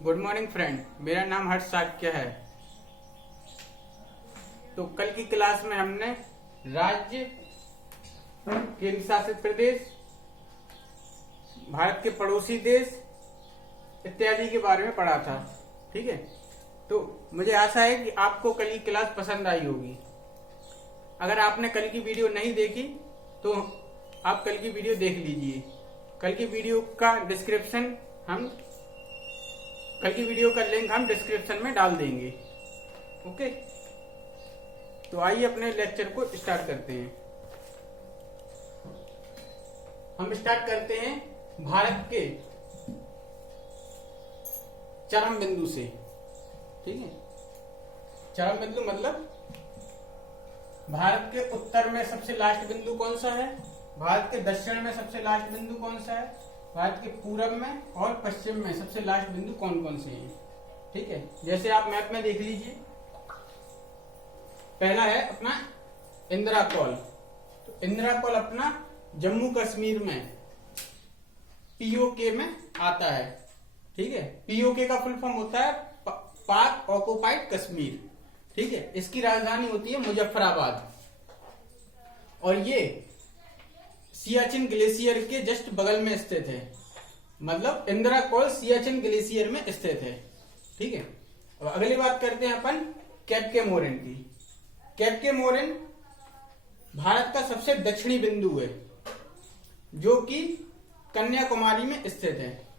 Good morning friend, मेरा नाम हर्ष साक्य है। तो कल की क्लास में हमने राज्य, केंद्र शासित प्रदेश, भारत के पड़ोसी देश इत्यादि के बारे में पढ़ा था। ठीक है, तो मुझे आशा है कि आपको कल की क्लास पसंद आई होगी। अगर आपने कल की वीडियो नहीं देखी तो आप कल की वीडियो देख लीजिए। कल की वीडियो का लिंक हम डिस्क्रिप्शन में डाल देंगे। ओके, तो आइए अपने लेक्चर को स्टार्ट करते हैं। हम स्टार्ट करते हैं भारत के चरम बिंदु से। ठीक है, चरम बिंदु मतलब भारत के उत्तर में सबसे लास्ट बिंदु कौन सा है, भारत के दक्षिण में सबसे लास्ट बिंदु कौन सा है, भारत के पूरब में और पश्चिम में सबसे लास्ट बिंदु कौन कौन से हैं। ठीक है, जैसे आप मैप में देख लीजिए। पहला है अपना इंदिरा कॉल। तो इंदिरा कॉल अपना जम्मू कश्मीर में पीओके में आता है। ठीक है, पीओके का फुल फॉर्म होता है पाक ऑक्युपाइड कश्मीर। ठीक है, इसकी राजधानी होती है मुजफ्फराबाद और ये सियाचिन ग्लेशियर के जस्ट बगल में स्थित है। मतलब इंदिरा कॉल सियाचिन ग्लेशियर में स्थित है। ठीक है, अब अगली बात करते हैं अपन कैप के मोरिन की। कैप के मोरिन भारत का सबसे दक्षिणी बिंदु है जो कि कन्याकुमारी में स्थित है।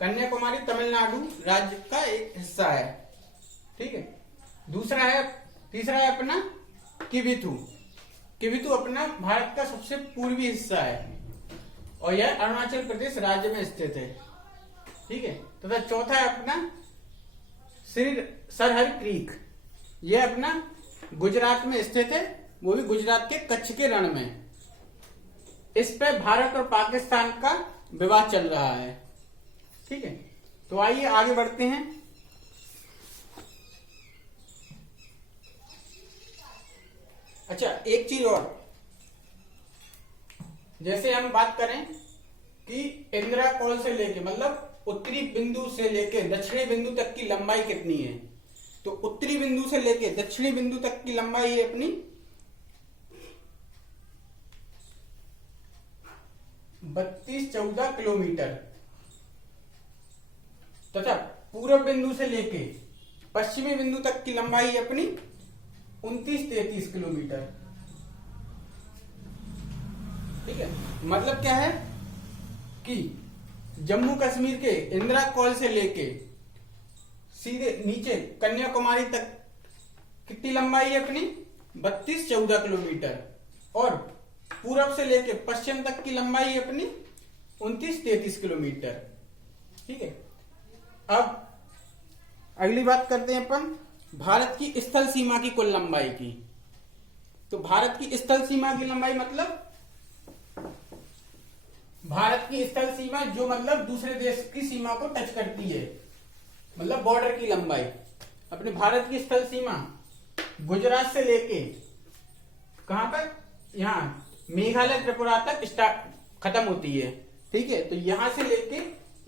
कन्याकुमारी तमिलनाडु राज्य का एक हिस्सा है। ठीक है, तीसरा है अपना किबिथु। किबिथु अपना भारत का सबसे पूर्वी हिस्सा है और यह अरुणाचल प्रदेश राज्य में स्थित है। ठीक है, तथा चौथा है अपना सरहद क्रीक। यह अपना गुजरात में स्थित है, वो भी गुजरात के कच्छ के रण में। इस पे भारत और पाकिस्तान का विवाद चल रहा है। ठीक है, तो आइए आगे बढ़ते हैं। अच्छा, एक चीज और, जैसे हम बात करें कि इंदिरा कॉल से लेके मतलब उत्तरी बिंदु से लेके दक्षिणी बिंदु तक की लंबाई कितनी है, तो उत्तरी बिंदु से लेके दक्षिणी बिंदु तक की लंबाई है अपनी 32-14 किलोमीटर तथा पूर्व बिंदु से लेके पश्चिमी बिंदु तक की लंबाई है अपनी 29-33 किलोमीटर। ठीक है, मतलब क्या है कि जम्मू कश्मीर के इंदिरा कॉल से लेके सीधे नीचे कन्याकुमारी तक कितनी लंबाई है अपनी 32-14 किलोमीटर और पूरब से लेके पश्चिम तक की लंबाई है अपनी 29-33 किलोमीटर। ठीक है, अब अगली बात करते हैं अपन भारत की स्थल सीमा की कुल लंबाई की। तो भारत की स्थल सीमा की लंबाई मतलब भारत की स्थल सीमा जो मतलब दूसरे देश की सीमा को टच करती है, मतलब बॉर्डर की लंबाई। अपने भारत की स्थल सीमा गुजरात से लेके कहां पर, यहाँ मेघालय त्रिपुरा तक खत्म होती है। ठीक है, तो यहां से लेके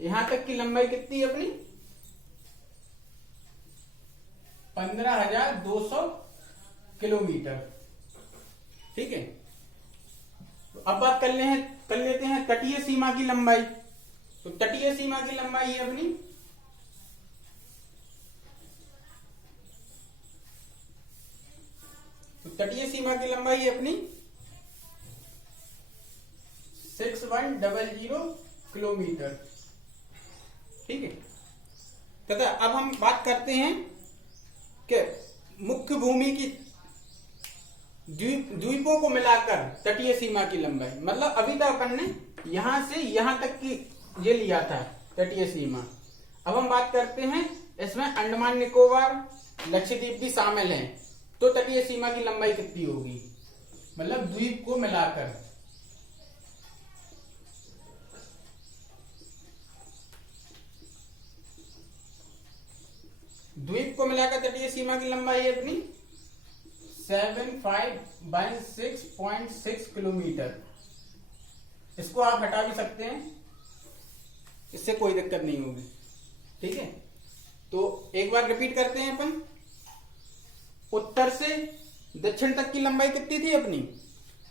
यहां तक की लंबाई कितनी है अपनी 15,200 किलोमीटर। ठीक है, तो अब बात कर लेते हैं तटीय सीमा की लंबाई। तो तटीय सीमा की लंबाई है अपनी तटीय सीमा की लंबाई है अपनी 6100 किलोमीटर। ठीक है, तथा अब हम बात करते हैं कि मुख्य भूमि की द्वीपों को मिलाकर तटीय सीमा की लंबाई। मतलब अभी तक अपन ने यहां से यहां तक की ये लिया था तटीय सीमा। अब हम बात करते हैं इसमें अंडमान निकोबार लक्षद्वीप भी शामिल हैं, तो तटीय सीमा की लंबाई कितनी होगी, मतलब द्वीप को मिलाकर। द्वीप को मिलाकर तटीय सीमा की लंबाई है अपनी 75/6.6 किलोमीटर। इसको आप हटा भी सकते हैं, इससे कोई दिक्कत नहीं होगी। ठीक है, तो एक बार रिपीट करते हैं अपन। उत्तर से दक्षिण तक की लंबाई कितनी थी अपनी?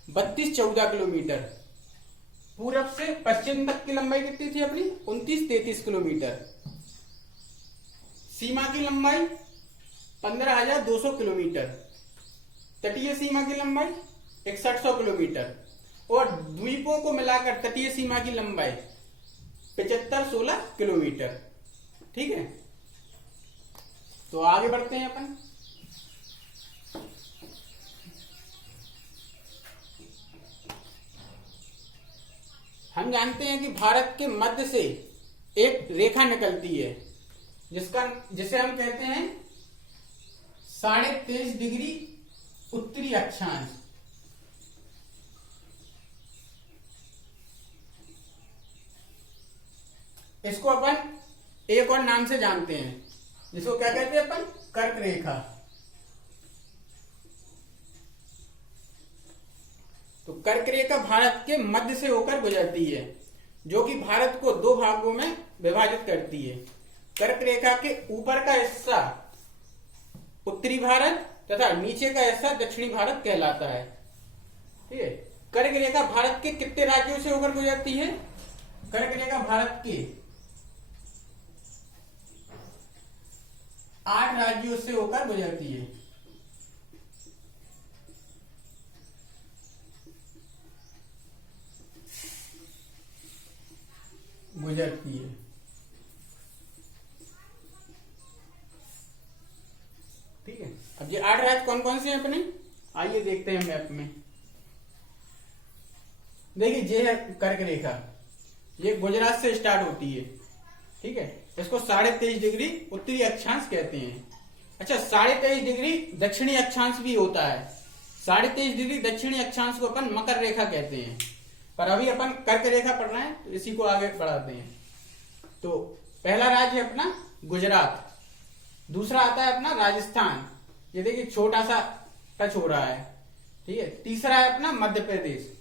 32-14 किलोमीटर। पूरब से पश्चिम तक की लंबाई कितनी थी अपनी? 29-33 किलोमीटर। सीमा की लंबाई 15,200 किलोमीटर। तटीय सीमा की लंबाई 6100 किलोमीटर। और द्वीपों को मिलाकर तटीय सीमा की लंबाई 75-16 किलोमीटर। ठीक है, तो आगे बढ़ते हैं अपन। हम जानते हैं कि भारत के मध्य से एक रेखा निकलती है जिसे हम कहते हैं 23.5 डिग्री उत्तरी अक्षांश। इसको अपन एक और नाम से जानते हैं, जिसको क्या कहते हैं अपन? कर्क रेखा। तो कर्क रेखा भारत के मध्य से होकर गुजरती है, जो कि भारत को दो भागों में विभाजित करती है। कर्क रेखा के ऊपर का हिस्सा उत्तरी भारत तथा नीचे का हिस्सा दक्षिणी भारत कहलाता है। ठीक है, कर्क रेखा भारत के कितने राज्यों से होकर गुजरती है? कर्क रेखा भारत के 8 राज्यों से होकर गुजरती है। ठीक है, अब ये 8 राज्य कौन कौन से हैं अपने? आइए देखते हैं मैप में। देखिए, ये है कर्क रेखा, ये गुजरात से स्टार्ट होती है। ठीक है, इसको 23.5 डिग्री उत्तरी अक्षांश कहते हैं। अच्छा, 23.5 डिग्री दक्षिणी अक्षांश भी होता है। 23.5 डिग्री दक्षिणी अक्षांश को अपन मकर रेखा कहते हैं, पर अभी अपन कर्क रेखा पढ़ रहे हैं, तो इसी को आगे बढ़ाते हैं। तो पहला राज्य है अपना गुजरात, दूसरा आता है अपना राजस्थान, ये देखिए छोटा सा टच हो रहा है। ठीक है, तीसरा है अपना मध्य प्रदेश,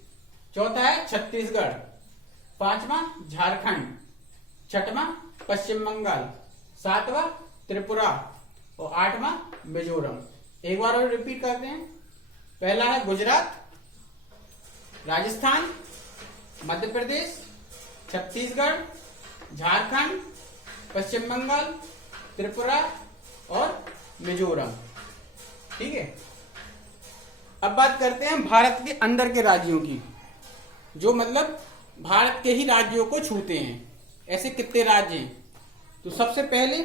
चौथा है छत्तीसगढ़, पांचवा झारखंड, छठवां पश्चिम बंगाल, सातवां त्रिपुरा और आठवां मिजोरम। एक बार और रिपीट करते हैं। पहला है गुजरात, राजस्थान, मध्य प्रदेश, छत्तीसगढ़, झारखंड, पश्चिम बंगाल, त्रिपुरा और मिजोरम। ठीक है, अब बात करते हैं भारत के अंदर के राज्यों की, जो मतलब भारत के ही राज्यों को छूते हैं। ऐसे कितने राज्य हैं? तो सबसे पहले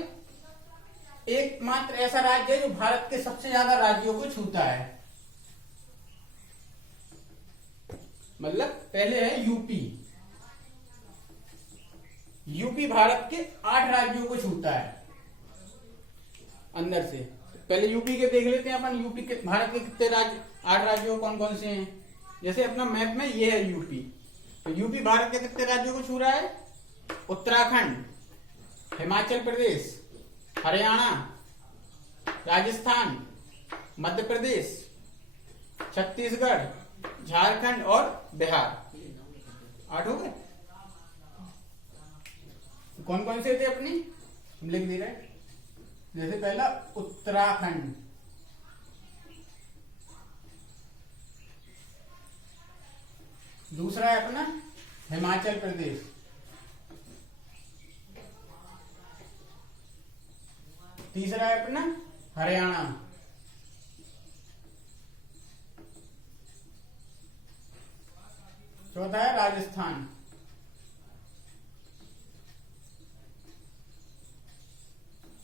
एकमात्र ऐसा राज्य है जो भारत के सबसे ज्यादा राज्यों को छूता है, मतलब पहले है यूपी। यूपी भारत के 8 राज्यों को छूता है अंदर से। पहले यूपी के देख लेते हैं अपन। यूपी के भारत के कितने राज्य, 8 राज्यों कौन कौन से हैं? जैसे अपना मैप में ये है यूपी, तो यूपी भारत के कितने राज्यों को छू रहा है? उत्तराखंड, हिमाचल प्रदेश, हरियाणा, राजस्थान, मध्य प्रदेश, छत्तीसगढ़, झारखंड और बिहार। 8 हो गए। कौन कौन से थे अपनी? हम लिख दे रहे हैं। जैसे पहला उत्तराखंड, दूसरा है अपना हिमाचल प्रदेश, तीसरा है अपना हरियाणा, चौथा है राजस्थान,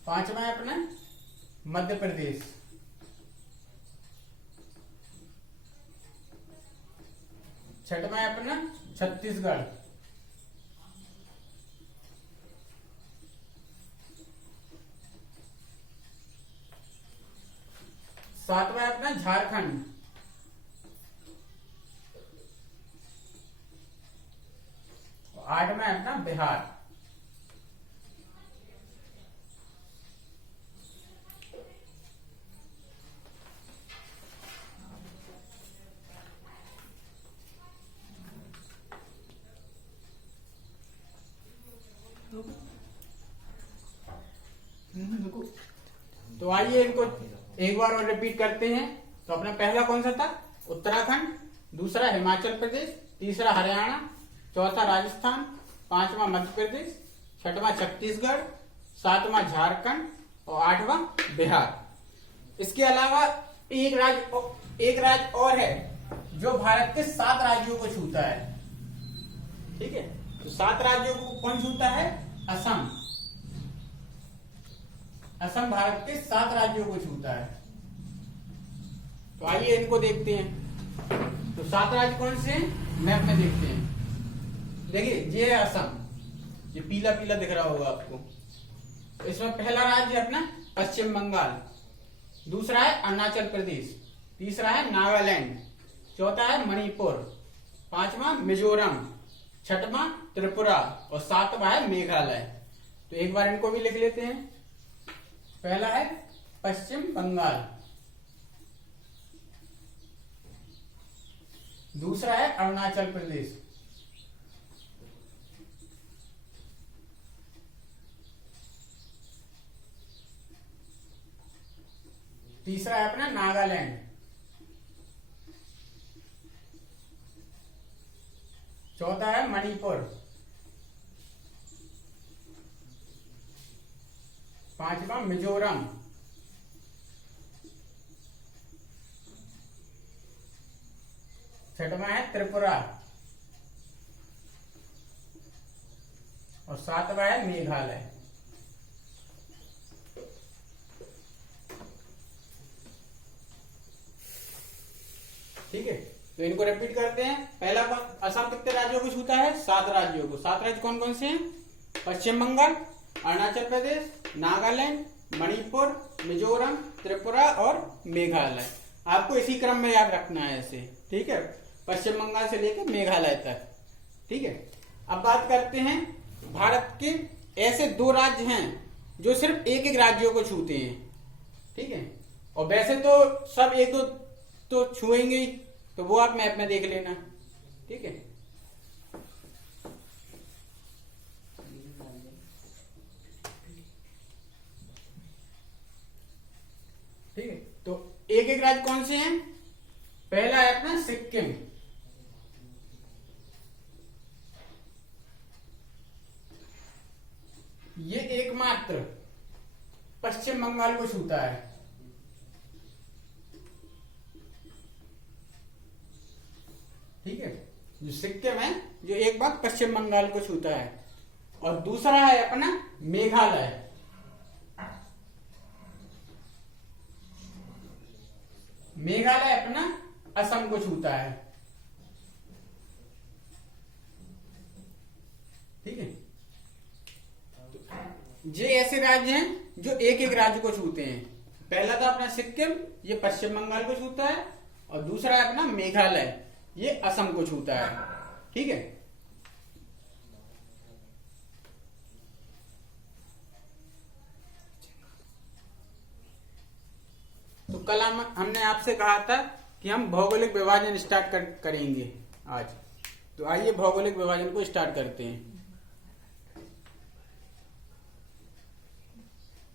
पांचवा है अपना मध्य प्रदेश, छठवां है अपना छत्तीसगढ़, सातवां है अपना झारखंड, आठवां है अपना बिहार। तो आइए इनको एक बार और रिपीट करते हैं। तो अपना पहला कौन सा था? उत्तराखंड, दूसरा हिमाचल प्रदेश, तीसरा हरियाणा, चौथा राजस्थान, पांचवा मध्य प्रदेश, छठवां छत्तीसगढ़, सातवां झारखंड और आठवां बिहार। इसके अलावा एक राज्य और है जो भारत के 7 राज्यों को छूता है। ठीक है, तो 7 राज्यों को कौन छूता है? असम। असम भारत के 7 राज्यों को छूता है। तो आइए इनको देखते हैं। तो 7 राज्य कौन से हैं? मैप में देखते हैं। देखिए ये है असम, ये पीला पीला दिख रहा होगा आपको। तो इसमें पहला राज्य अपना पश्चिम बंगाल, दूसरा है अरुणाचल प्रदेश, तीसरा है नागालैंड, चौथा है मणिपुर, पांचवा मिजोरम, छठवां त्रिपुरा और सातवां है मेघालय। तो एक बार इनको भी लिख लेते हैं। पहला है पश्चिम बंगाल, दूसरा है अरुणाचल प्रदेश, तीसरा है अपना नागालैंड, चौथा है मणिपुर, पांचवा मिजोरम, छठवां है त्रिपुरा और सातवां है मेघालय। ठीक है, तो इनको रिपीट करते हैं। पहला असम कितने राज्यों को छूता है? 7 राज्यों को। 7 राज्य कौन कौन से हैं? पश्चिम बंगाल, अरुणाचल प्रदेश, नागालैंड, मणिपुर, मिजोरम, त्रिपुरा और मेघालय। आपको इसी क्रम में याद रखना है ऐसे। ठीक है, पश्चिम बंगाल से लेकर मेघालय तक। ठीक है, अब बात करते हैं भारत के ऐसे 2 राज्य हैं जो सिर्फ एक एक राज्यों को छूते हैं। ठीक है, और वैसे तो सब एक दो तो छुएंगे ही, तो वो आप मैप में देख लेना। ठीक है, ठीक है, तो एक एक राज्य कौन से हैं? पहला है अपना सिक्किम, ये एकमात्र पश्चिम बंगाल को छूता है। ठीक है, जो सिक्किम है जो एक बार पश्चिम बंगाल को छूता है। और दूसरा है अपना मेघालय, मेघालय अपना असम को छूता है। ठीक है, ये ऐसे राज्य हैं जो एक एक राज्य को छूते हैं। पहला था अपना सिक्किम, ये पश्चिम बंगाल को छूता है, और दूसरा है अपना मेघालय, ये असम को छूता है। ठीक है, तो कल हमने आपसे कहा था कि हम भौगोलिक विभाजन स्टार्ट करेंगे आज। तो आइए भौगोलिक विभाजन को स्टार्ट करते हैं।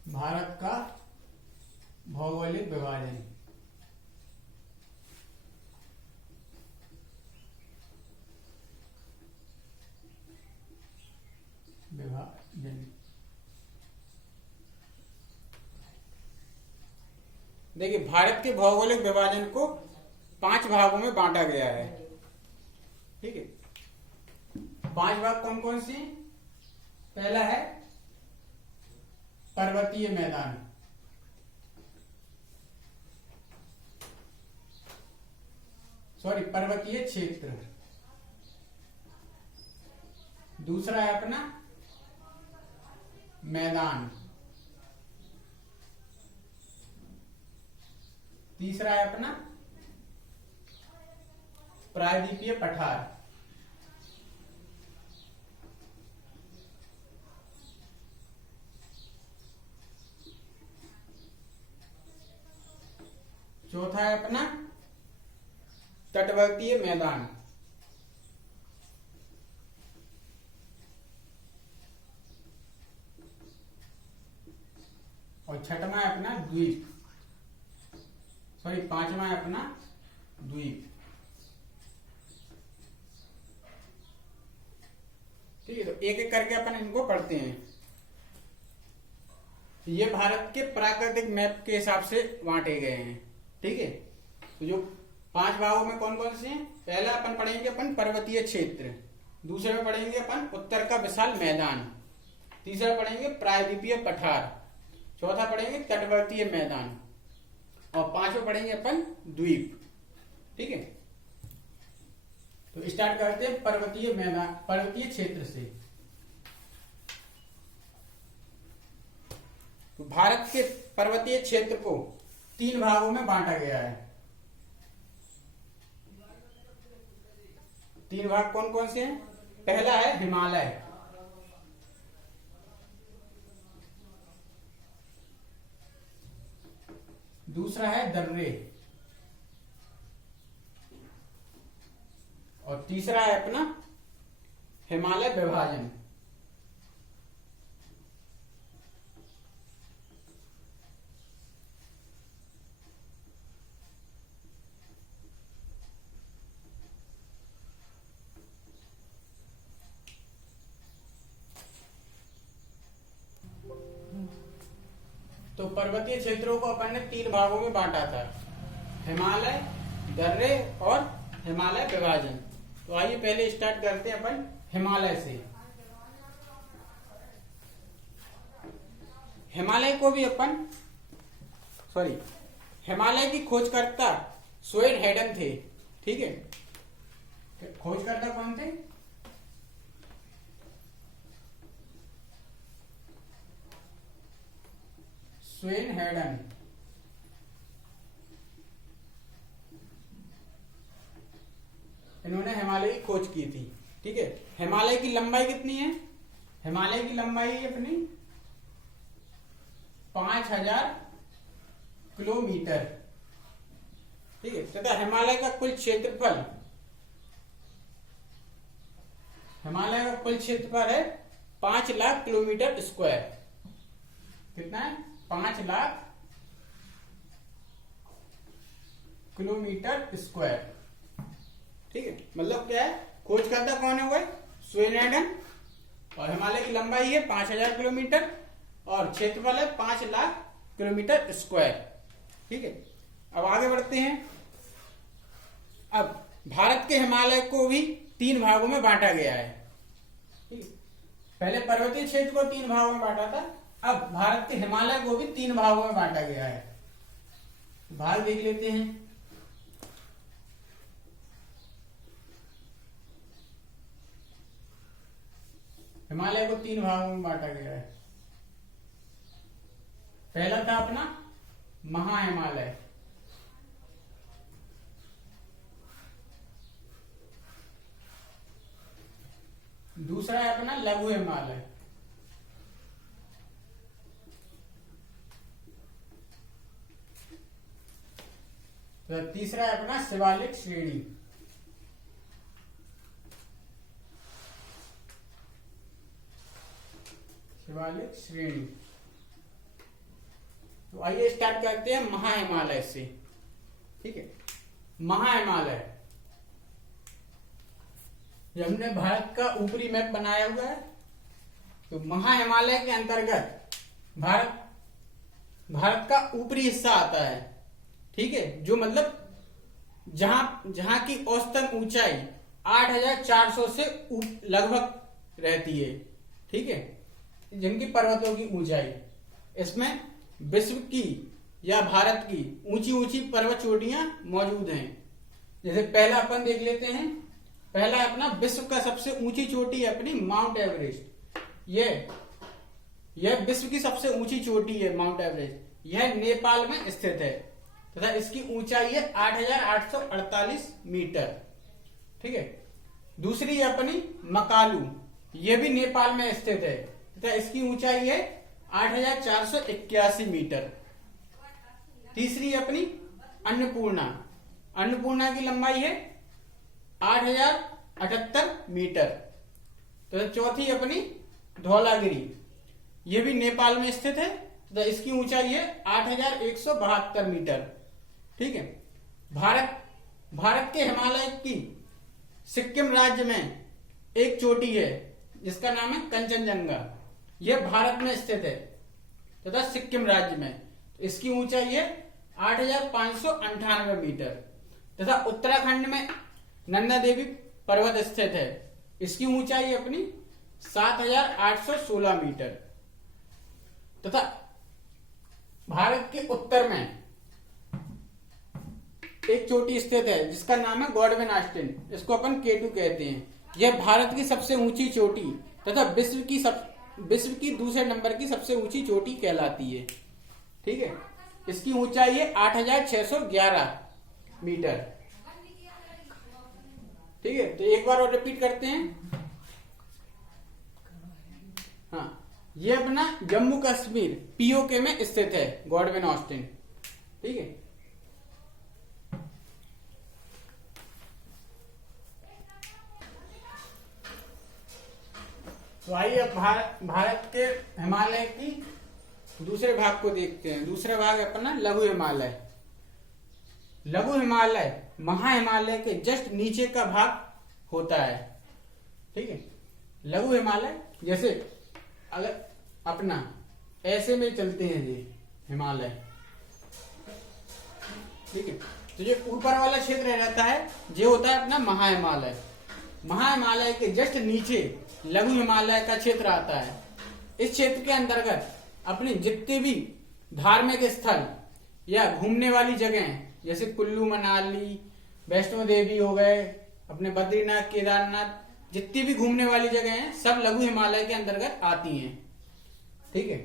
भारत का भौगोलिक विभाजन। देखिए, भारत के भौगोलिक विभाजन को 5 भागों में बांटा गया है। ठीक है, 5 भाग कौन कौन से? पहला है पर्वतीय मैदान, पर्वतीय क्षेत्र। दूसरा है अपना मैदान, तीसरा है अपना प्रायद्वीपीय पठार, चौथा है अपना तटवर्तीय मैदान, और छठवां है अपना द्वीप, सॉरी पांचवा है अपना द्वीप। ठीक है, तो एक एक करके अपन इनको पढ़ते हैं। ये भारत के प्राकृतिक मैप के हिसाब से बांटे गए हैं। ठीक है, तो जो 5 भागों में कौन कौन से हैं? पहला अपन पढ़ेंगे अपन पर्वतीय क्षेत्र, दूसरे में पढ़ेंगे अपन उत्तर का विशाल मैदान, तीसरा पढ़ेंगे प्रायद्वीपीय पठार, चौथा पढ़ेंगे तटवर्तीय मैदान और पांचवा पढ़ेंगे अपन द्वीप। ठीक है, तो स्टार्ट करते हैं पर्वतीय मैदान, पर्वतीय क्षेत्र से। तो भारत के पर्वतीय क्षेत्र को 3 भागों में बांटा गया है। 3 भाग कौन कौन से हैं? पहला है हिमालय, दूसरा है दर्रे और तीसरा है अपना हिमालय विभाजन। तो पर्वतीय क्षेत्रों को अपन ने 3 भागों में बांटा था, हिमालय, दर्रे और हिमालय विभाजन। तो आइए पहले स्टार्ट करते हैं अपन हिमालय से। हिमालय को भी अपन हिमालय की खोजकर्ता स्वेन हेडन थे। ठीक है, खोजकर्ता कौन थे? स्वेन हेडन। इन्होंने हिमालय की खोज की थी। ठीक है, हिमालय की लंबाई कितनी है? हिमालय की लंबाई अपनी 5000 किलोमीटर। ठीक है, तथा हिमालय का कुल क्षेत्रफल है 5 लाख किलोमीटर स्क्वायर। कितना है? 5 लाख किलोमीटर स्क्वायर। ठीक है, मतलब क्या है? खोजकर्ता कौन है? वो स्वेन हेडन और हिमालय की लंबाई है 5000 किलोमीटर और क्षेत्रफल है 5 लाख किलोमीटर स्क्वायर। ठीक है, अब आगे बढ़ते हैं। अब भारत के हिमालय को भी 3 भागों में बांटा गया है। ठीक है, पहले पर्वतीय क्षेत्र को 3 भागों में बांटा था, अब भारत के हिमालय को भी 3 भागों में बांटा गया है। भाग देख लेते हैं। हिमालय को 3 भागों में बांटा गया है। पहला था अपना महाहिमालय, दूसरा है अपना लघु हिमालय, तो तीसरा है अपना शिवालिक श्रेणी। शिवालिक श्रेणी। तो आइए स्टार्ट करते हैं महाहिमालय से। ठीक है, महाहिमालय, जब हमने भारत का ऊपरी मैप बनाया हुआ है, तो महाहिमालय के अंतर्गत भारत का ऊपरी हिस्सा आता है। ठीक है, जो मतलब जहां की औसतन ऊंचाई 8400 से लगभग रहती है। ठीक है, जिनकी पर्वतों की ऊंचाई, इसमें विश्व की या भारत की ऊंची ऊंची पर्वत चोटियां मौजूद हैं। जैसे पहला अपन देख लेते हैं। पहला अपना विश्व का सबसे ऊंची चोटी है अपनी माउंट एवरेस्ट। यह विश्व की सबसे ऊंची चोटी है माउंट एवरेस्ट। यह नेपाल में स्थित है तथा इसकी ऊंचाई है 8848 मीटर। ठीक है, दूसरी है अपनी मकालू, यह भी नेपाल में स्थित है तथा इसकी ऊंचाई है 8481 मीटर। तीसरी अपनी अन्नपूर्णा की लंबाई है 8078 मीटर। तो चौथी अपनी धौलागिरी, यह भी नेपाल में स्थित है तो इसकी ऊंचाई है 8,172 मीटर। ठीक है। भारत के हिमालय की सिक्किम राज्य में एक चोटी है जिसका नाम है कंचनजंगा। यह भारत में स्थित है तथा सिक्किम राज्य में। तो इसकी ऊंचाई है 8,598 मीटर। तथा उत्तराखंड में नंदा देवी पर्वत स्थित है। इसकी ऊंचाई अपनी 7,816 मीटर। तथा भारत के उत्तर में एक चोटी स्थित है जिसका नाम है गॉडविन ऑस्टिन। इसको अपन केटू कहते हैं। यह भारत की सबसे ऊंची चोटी तथा विश्व की दूसरे नंबर की सबसे ऊंची चोटी कहलाती है। ठीक है। इसकी ऊंचाई है 8,611 मीटर। ठीक है। तो एक बार और रिपीट करते हैं। हाँ, ये अपना जम्मू कश्मीर पीओके में स्थित है गॉडविन ऑस्टिन। ठीक है। तो आइए अब भारत के हिमालय की दूसरे भाग को देखते हैं। दूसरा भाग है अपना लघु हिमालय। लघु हिमालय महा हिमालय के जस्ट नीचे का भाग होता है। ठीक है। लघु हिमालय जैसे अगर अपना ऐसे में चलते हैं ये हिमालय। ठीक है। तो जो ऊपर वाला क्षेत्र रहता है ये होता है अपना महा हिमालय। महा हिमालय के जस्ट नीचे लघु हिमालय का क्षेत्र आता है। इस क्षेत्र के अंतर्गत अपने जितने भी धार्मिक स्थल या घूमने वाली जगह जैसे कुल्लू मनाली, वैष्णो देवी हो गए, अपने बद्रीनाथ, केदारनाथ, जितनी भी घूमने वाली जगह हैं सब लघु हिमालय के अंतर्गत आती हैं। ठीक है।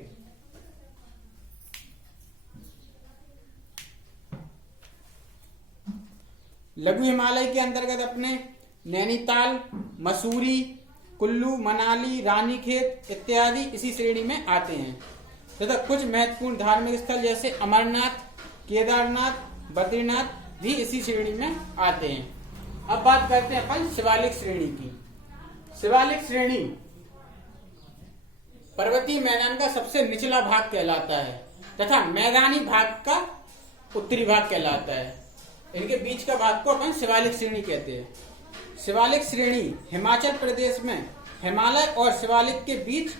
लघु हिमालय के अंतर्गत अपने नैनीताल, मसूरी, कुल्लू मनाली, रानीखेत इत्यादि इसी श्रेणी में आते हैं। तथा कुछ महत्वपूर्ण धार्मिक स्थल जैसे अमरनाथ, केदारनाथ, बद्रीनाथ भी इसी श्रेणी में आते हैं। अब बात करते हैं अपन शिवालिक श्रेणी की। शिवालिक श्रेणी पर्वतीय मैदान का सबसे निचला भाग कहलाता है तथा मैदानी भाग का उत्तरी भाग कहलाता है। इनके बीच का भाग को अपन शिवालिक श्रेणी कहते हैं। शिवालिक श्रेणी हिमाचल प्रदेश में हिमालय और शिवालिक के बीच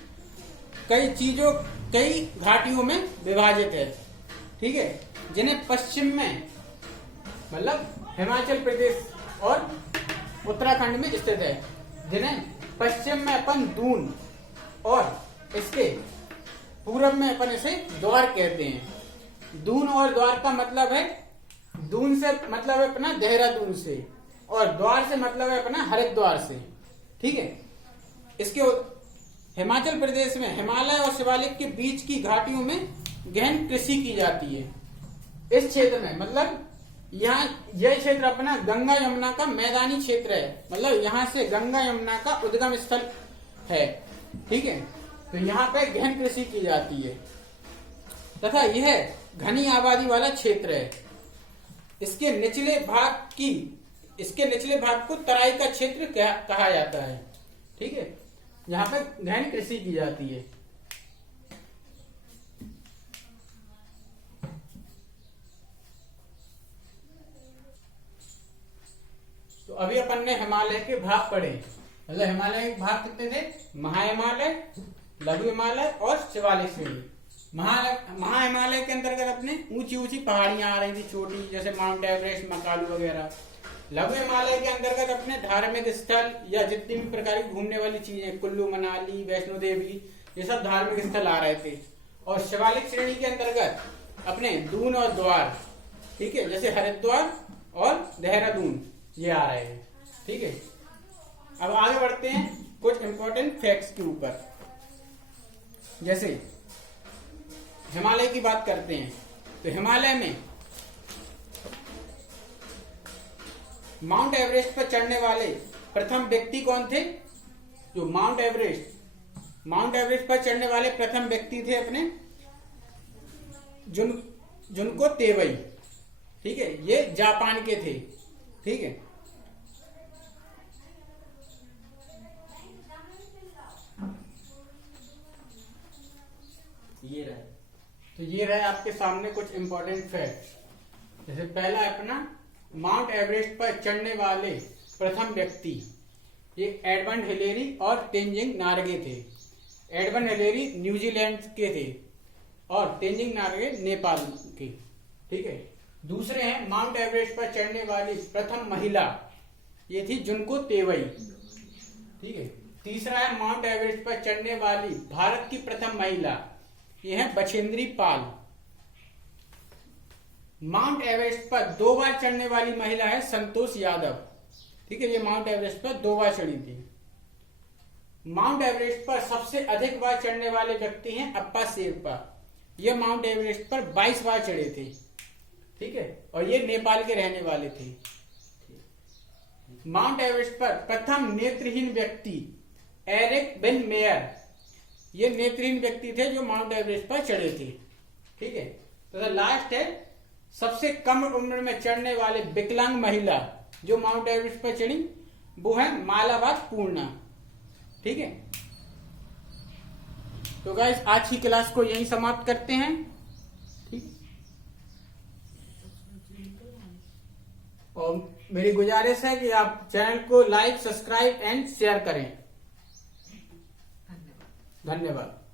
कई घाटियों में विभाजित है। ठीक है। जिन्हें पश्चिम में मतलब हिमाचल प्रदेश और उत्तराखंड में स्थित है। जिन्हें पश्चिम में अपन दून और इसके पूरब में अपन इसे द्वार कहते हैं। दून और द्वार का मतलब है, दून से मतलब है अपना देहरादून से और द्वार से मतलब है अपना हरिद्वार से। ठीक है। इसके हिमाचल प्रदेश में हिमालय और शिवालिक के बीच की घाटियों में गहन कृषि की जाती है। इस क्षेत्र में मतलब यहाँ यह क्षेत्र अपना गंगा यमुना का मैदानी क्षेत्र है। मतलब यहाँ से गंगा यमुना का उद्गम स्थल है। ठीक है। तो यहाँ पे गहन कृषि की जाती है तथा यह घनी आबादी वाला क्षेत्र है। इसके निचले भाग को तराई का क्षेत्र कहा जाता है। ठीक है। यहाँ पे गहन कृषि की जाती है। तो अभी अपन ने हिमालय के भाग पढ़े। मतलब हिमालय के भाग कितने थे? महा हिमालय, लघु हिमालय और शिवालिक श्रेणी। महा हिमालय के अंतर्गत अपने ऊंची ऊंची पहाड़ियां आ रही थी छोटी, जैसे माउंट एवरेस्ट, मकालू वगैरह। लघु हिमालय के अंतर्गत अपने धार्मिक स्थल या जितनी भी प्रकार की घूमने वाली चीजें, कुल्लू मनाली, वैष्णो देवी, ये सब धार्मिक स्थल आ रहे थे। और शिवालिक श्रेणी के अंतर्गत अपने दून और द्वार, ठीक है, जैसे हरिद्वार और देहरादून ये आ रहे हैं। ठीक है। अब आगे बढ़ते हैं कुछ इंपॉर्टेंट फैक्ट्स के ऊपर। जैसे हिमालय की बात करते हैं तो हिमालय में माउंट एवरेस्ट पर चढ़ने वाले प्रथम व्यक्ति कौन थे? जो माउंट एवरेस्ट पर चढ़ने वाले प्रथम व्यक्ति थे अपने जुनको तेवई। ठीक है। ये जापान के थे। ठीक है। ये रहा। तो ये रहे आपके सामने कुछ इंपॉर्टेंट फैक्ट। जैसे पहला है अपना, माउंट एवरेस्ट पर चढ़ने वाले प्रथम व्यक्ति ये एडमंड हिलेरी और तेंजिंग नार्गे थे। एडमंड हिलेरी न्यूजीलैंड के थे और तेंजिंग नार्गे नेपाल के। ठीक है। दूसरे हैं माउंट एवरेस्ट पर चढ़ने वाली प्रथम महिला, ये थी जुनको तेवई। ठीक है। तीसरा है माउंट एवरेस्ट पर चढ़ने वाली भारत की प्रथम महिला, ये है बछेंद्री पाल। माउंट एवरेस्ट पर 2 बार चढ़ने वाली महिला है संतोष यादव। ठीक है, ये माउंट एवरेस्ट पर 2 बार चढ़ी थी। माउंट एवरेस्ट पर सबसे अधिक बार चढ़ने वाले व्यक्ति हैं अप्पा शेरपा, ये माउंट एवरेस्ट पर 22 बार चढ़े थे। ठीक है, और ये नेपाल के रहने वाले थे। माउंट एवरेस्ट पर प्रथम नेत्रहीन व्यक्ति एरिक बिन मेयर, ये नेत्रहीन व्यक्ति थे जो माउंट एवरेस्ट पर चढ़े थे। ठीक है। तो लास्ट है सबसे कम उम्र में चढ़ने वाले विकलांग महिला जो माउंट एवरेस्ट पर चढ़ी, वो है मालावात पूर्णा। ठीक है। तो गाइस आज की क्लास को यहीं समाप्त करते हैं। ठीक। और मेरी गुजारिश है कि आप चैनल को लाइक, सब्सक्राइब एंड शेयर करें। धन्यवाद।